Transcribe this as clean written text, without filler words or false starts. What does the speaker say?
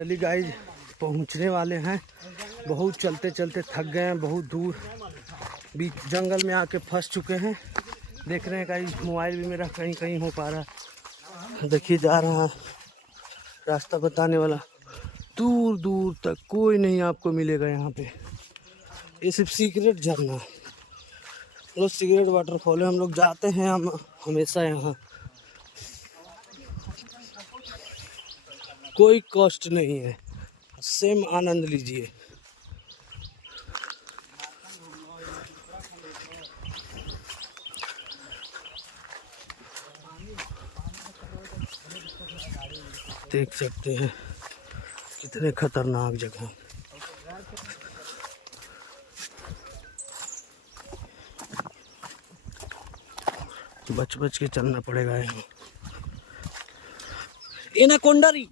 चलिए गाइज पहुंचने वाले हैं। बहुत चलते चलते थक गए हैं, बहुत दूर बीच जंगल में आके फंस चुके हैं। देख रहे हैं गाइज, मोबाइल भी मेरा कहीं कहीं हो पा रहा है। देखिए जा रहा है रास्ता बताने वाला, दूर दूर तक कोई नहीं आपको मिलेगा यहाँ पे। ये सिर्फ सीक्रेट झरना है, मतलब सीक्रेट वाटरफॉल है। हम लोग जाते हैं हम हमेशा यहाँ, कोई कॉस्ट नहीं है, सेम आनंद लीजिए। देख सकते हैं कितने खतरनाक जगह। बच बच के चलना पड़ेगा यहाँ। एनाकोंडा री